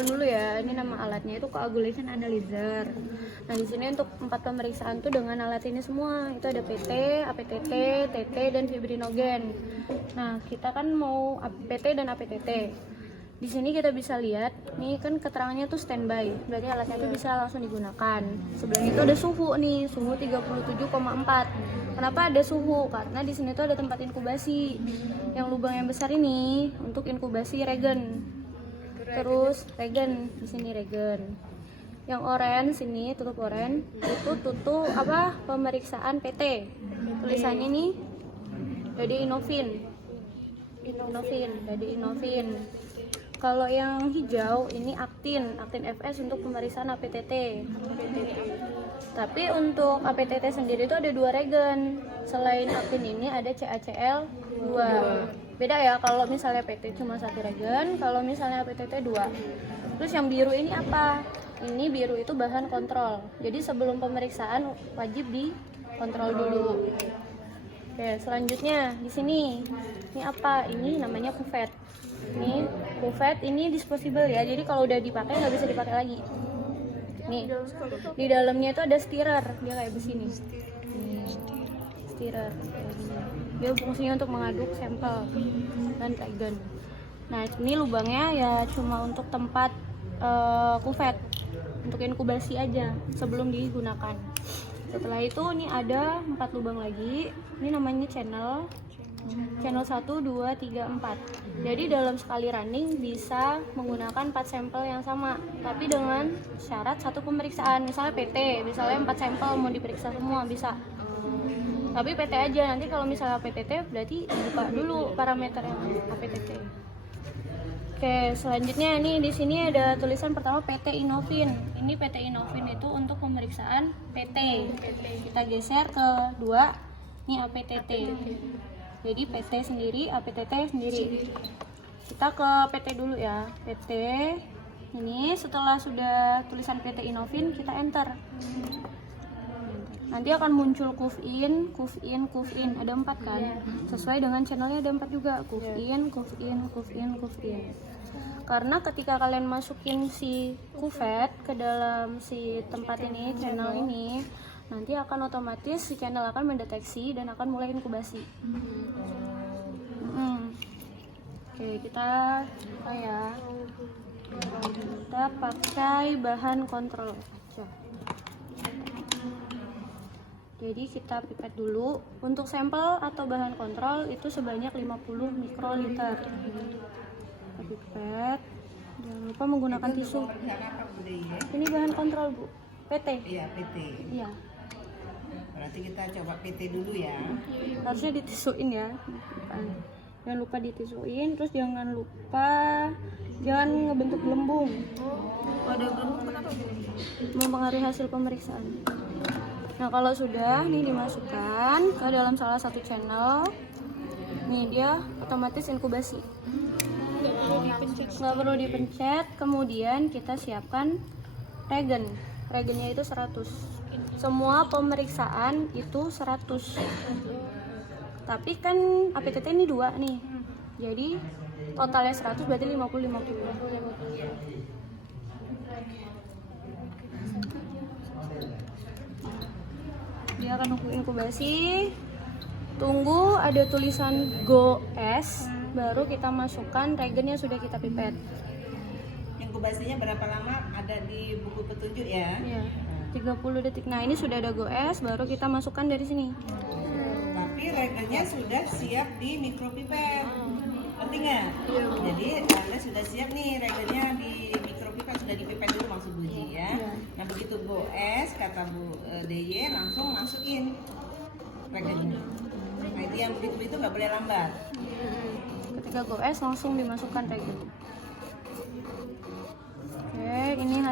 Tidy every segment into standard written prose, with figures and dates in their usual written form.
perkenalan dulu ya. Ini nama alatnya itu coagulation analyzer. Nah, di sini untuk 4 pemeriksaan tuh dengan alat ini semua. Itu ada PT, APTT, TT, dan fibrinogen. Nah, kita kan mau PT dan APTT. Di sini kita bisa lihat, nih kan keterangannya tuh standby, berarti alatnya tuh bisa langsung digunakan. Sebelahnya itu ada suhu nih, suhu 37,4. Kenapa ada suhu? Karena di sini tuh ada tempat inkubasi. Yang lubang yang besar ini untuk inkubasi regen. Terus regen, di sini regen. Yang oranye sini tutup oranye, itu tutup pemeriksaan PT. Tulisannya nih dari Inovin. Kalau yang hijau ini aktin FS untuk pemeriksaan APTT. Tapi untuk APTT sendiri itu ada 2 regen. Selain aktin ini ada CaCl 2. Beda ya, kalau misalnya PT cuma 1 regen, kalau misalnya APTT 2. Terus yang biru ini apa? Ini biru itu bahan kontrol. Jadi sebelum pemeriksaan wajib dikontrol dulu. Oke, selanjutnya di sini. Ini apa? Ini namanya kuvet. Nih, kuvet ini disposable ya. Jadi kalau udah dipakai nggak bisa dipakai lagi. Nih, di dalamnya itu ada stirrer. Dia kayak besi nih. Stirrer. Dia fungsinya untuk mengaduk sampel dan regen. Nah, ini lubangnya ya cuma untuk tempat kuvet, untuk inkubasi aja sebelum digunakan. Setelah itu nih ada 4 lubang lagi. Ini namanya channel 1, 2, 3, 4. Jadi dalam sekali running bisa menggunakan 4 sampel yang sama, tapi dengan syarat 1 pemeriksaan. Misalnya PT, misalnya 4 sampel mau diperiksa semua bisa. Tapi PT aja, nanti kalau misalnya APTT berarti buka dulu parameter yang APTT. Oke, selanjutnya nih di sini ada tulisan pertama PT Inovin. Ini PT Inovin itu untuk pemeriksaan PT. Kita geser ke 2, ini APTT. Jadi PT sendiri, APTT sendiri. Kita ke PT dulu ya. PT ini setelah sudah tulisan PT Inovin, kita enter. Nanti akan muncul CUFIN. Ada 4 kan? Sesuai dengan channelnya ada 4 juga. CUFIN. Karena ketika kalian masukin si kuvet ke dalam si tempat ini, channel ini, nanti akan otomatis si channel akan mendeteksi dan akan mulai inkubasi. Oke, kita pakai bahan kontrol. Jadi kita pipet dulu. Untuk sampel atau bahan kontrol itu sebanyak 50 mikroliter. Kita pipet. Jangan lupa menggunakan tisu. Ini bahan kontrol, Bu. PT. Iya, PT. Iya. Berarti kita coba PT dulu ya. Harusnya ditisuin ya. Jangan lupa ditisuin, terus jangan ngebentuk gelembung. Ada gelembung kenapa? Mempengaruhi hasil pemeriksaan. Nah, kalau sudah nih dimasukkan ke dalam salah satu channel, nih dia otomatis inkubasi. Nggak perlu dipencet. Kemudian kita siapkan regen. Regennya itu 100. Semua pemeriksaan itu 100. Tapi kan APTT ini 2 nih. Jadi totalnya 100 berarti 50-50. Dia akan nunggu inkubasi. Tunggu ada tulisan go S, baru kita masukkan regen yang sudah kita pipet. Inkubasinya berapa lama? Ada di buku petunjuk ya? Iya, 30 detik. Nah, ini sudah ada go S, baru kita masukkan dari sini. Tapi regennya sudah siap di mikropipet. Ngerti nggak? Jadi Anda sudah siap nih regennya di mikropipet, sudah dipipet dulu maksud Bu Ji ya. Nah, begitu go S kata Bu DY langsung masukin regennya. Nah, itu yang begitu itu nggak boleh lambat. Ketika go S langsung dimasukkan regen. Oke, ini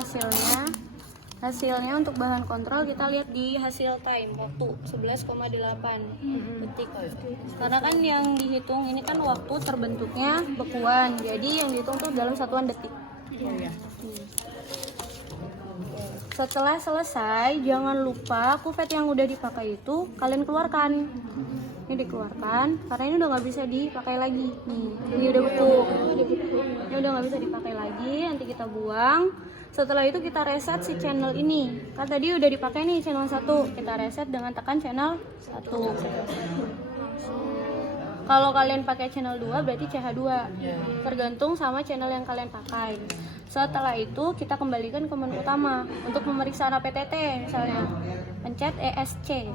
hasilnya untuk bahan kontrol. Kita lihat di hasil time waktu 11,8 detik. Karena kan yang dihitung ini kan waktu terbentuknya bekuan, jadi yang dihitung tuh dalam satuan detik. Setelah selesai, jangan lupa kuvet yang udah dipakai itu kalian keluarkan. Ini dikeluarkan karena ini udah nggak bisa dipakai lagi. Nih, ini udah beku. Ini udah nggak bisa dipakai lagi. Nanti kita buang. Setelah itu kita reset si channel ini. Kan tadi udah dipakai nih channel 1. Kita reset dengan tekan channel 1. Kalau kalian pakai channel 2 berarti CH2. Tergantung sama channel yang kalian pakai. Setelah itu kita kembalikan ke menu utama untuk pemeriksaan APTT misalnya. Pencet ESC.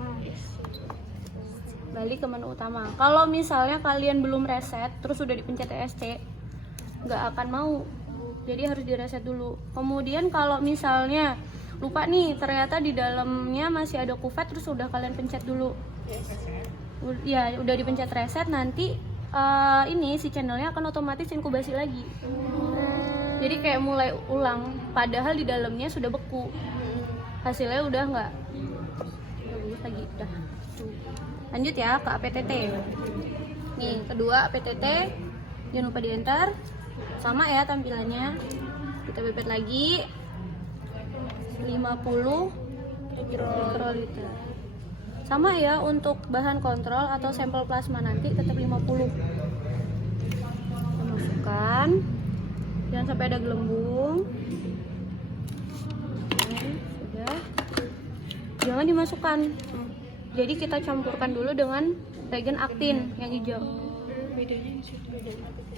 Balik ke menu utama. Kalau misalnya kalian belum reset terus udah dipencet ESC, nggak akan mau. Jadi harus direset dulu. Kemudian kalau misalnya lupa nih, ternyata di dalamnya masih ada kuvet terus udah kalian pencet dulu. Ya, udah dipencet reset, nanti ini si channelnya akan otomatis inkubasi lagi. Jadi kayak mulai ulang, padahal di dalamnya sudah beku. Hasilnya udah nggak bagus lagi. Udah. Lanjut ya ke APTT. Nih, kedua APTT, jangan lupa di enter. Sama ya tampilannya. Kita pipet lagi 50 mikroliter. Sama ya untuk bahan kontrol atau sampel plasma nanti tetap 50. Kita masukkan. Jangan sampai ada gelembung. Sudah. Jangan dimasukkan. Jadi kita campurkan dulu dengan regen aktin yang hijau.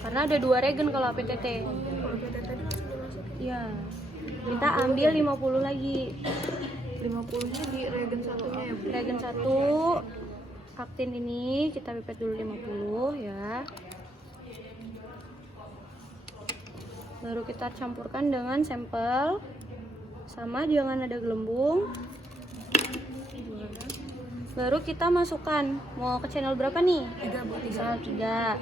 Karena ada 2 regen kalau APTT. Iya. Kita ambil 50 lagi. 50-nya di regen satunya ya, Bu? Regen 1 aktin ini kita pipet dulu 50 ya. Baru kita campurkan dengan sampel. Sama, jangan ada gelembung. Baru kita masukkan. Mau ke channel berapa nih? 3, Bu. Misal 3.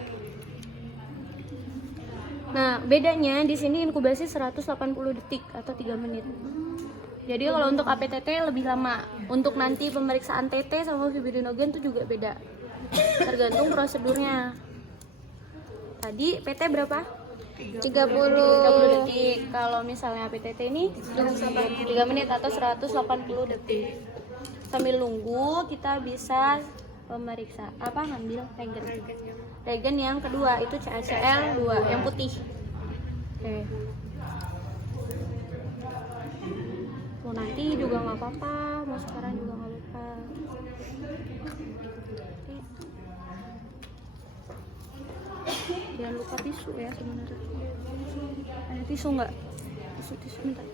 Nah, bedanya di sini inkubasi 180 detik atau 3 menit. Jadi kalau untuk APTT lebih lama. Untuk nanti pemeriksaan TT sama fibrinogen itu juga beda. Tergantung prosedurnya. Tadi PT berapa? 30 detik. Kalau misalnya APTT ini 3 menit atau 180 detik. Sambil nunggu kita bisa pemeriksa ngambil regen yang kedua itu CaCl 2 yang putih. Oke. Mau nanti juga nggak apa-apa, mau sekarang juga nggak apa-apa. Jangan lupa tisu ya sebenarnya. Ada tisu nggak? Tisu bentar.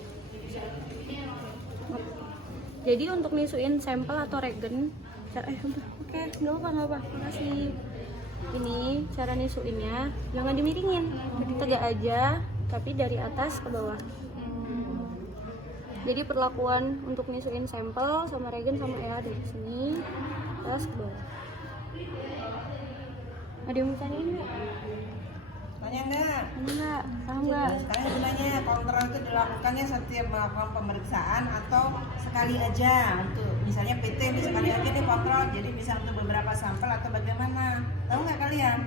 Jadi untuk nisuin sampel atau regen, oke, nggak apa, makasih. Ini cara nisuinnya, jangan dimiringin, tegak aja, tapi dari atas ke bawah. Jadi perlakuan untuk nisuin sampel sama regen sama ya dari sini atas ke bawah. Ada yang mau tanyain nggak? Tanya enggak? Enggak, paham nggak? Sekarang gunanya kontrol itu dilakukannya setiap melakukan pemeriksaan atau sekali aja untuk misalnya PT ini sekali aja nih kontrol, jadi bisa untuk beberapa sampel atau bagaimana? Tahu nggak kalian?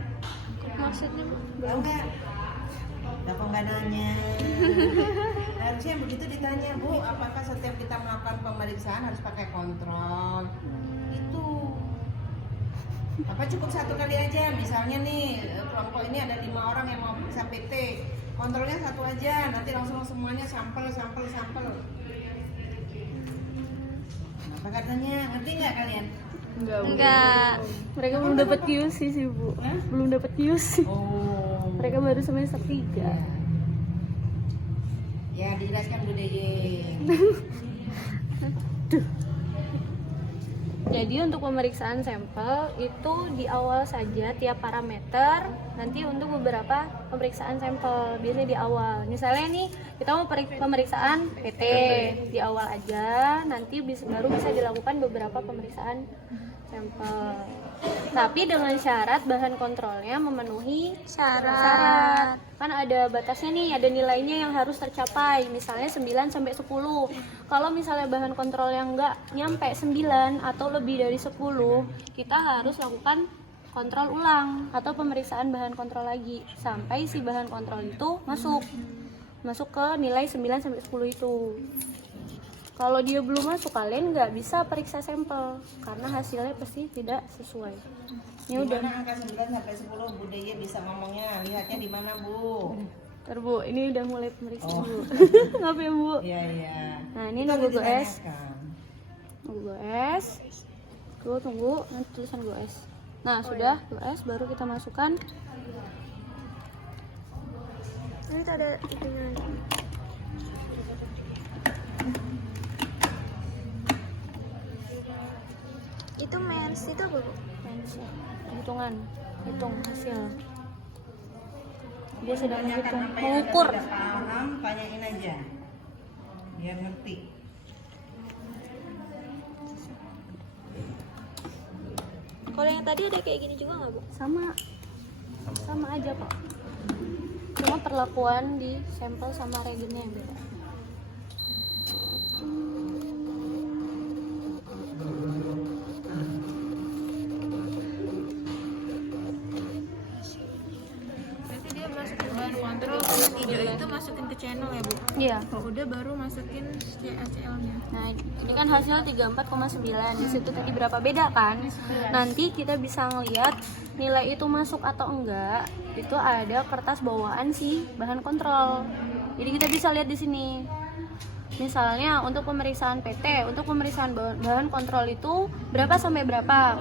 Maksudnya Tahu nggak? Udah kok nggak nanya? Harusnya begitu ditanya, Bu, apakah setiap kita melakukan pemeriksaan harus pakai kontrol? Itu apa cukup satu kali aja? Misalnya nih kelompok ini ada 5 orang yang mau periksa PT, kontrolnya satu aja, nanti langsung semuanya sampel. Apa katanya? Ngerti nggak kalian? enggak. Mereka belum dapat QC sih, Bu. Belum dapat QC. Oh. Mereka baru semester 3. Ya, dijelaskan Bu Deye. Jadi untuk pemeriksaan sampel itu di awal saja tiap parameter, nanti untuk beberapa pemeriksaan sampel biasanya di awal. Misalnya nih kita mau pemeriksaan PT di awal aja, nanti baru bisa dilakukan beberapa pemeriksaan sampel. Tapi dengan syarat bahan kontrolnya memenuhi syarat. Kan ada batasnya nih, ada nilainya yang harus tercapai. Misalnya 9 sampai 10. Kalau misalnya bahan kontrol yang enggak nyampe 9 atau lebih dari 10, kita harus lakukan kontrol ulang atau pemeriksaan bahan kontrol lagi sampai si bahan kontrol itu masuk ke nilai 9 sampai 10 itu. Kalau dia belum masuk, kalian nggak bisa periksa sampel karena hasilnya pasti tidak sesuai. Ini Di udah. mana angka 9 sampai 10 Bu Deye bisa ngomongnya? Lihatnya di mana, Bu? Ntar Bu, ini udah mulai pemeriksaan Oh. Bu. Maaf ya Bu. Iya, iya. Nah ini Itu nunggu udah goes. ditanyakan. Nunggu goes. Tunggu, nanti tulisan goes. Nah sudah goes, baru kita masukkan. Ini ada itunya. Itu mens itu apa, Bu? Hitungan, hitung hasil. Dia sedang Tanyakan menghitung, apa yang Anda mengukur. tidak paham, tanyain aja. Biar ngerti. Kalau yang tadi ada kayak gini juga nggak, Bu? Sama aja kok. Cuma perlakuan di sampel sama reagennya yang beda. Berarti dia masukin bahan kontrol kalau video itu masukin ke channel ya, Bu? Iya. Kalau udah baru masukin CACL-nya. Nah, ini kan hasil 34,9. Di situ tadi berapa beda kan? Nanti kita bisa ngelihat nilai itu masuk atau enggak. Itu ada kertas bawaan si bahan kontrol. Jadi kita bisa lihat di sini. Misalnya untuk pemeriksaan PT, untuk pemeriksaan bahan kontrol itu berapa sampai berapa?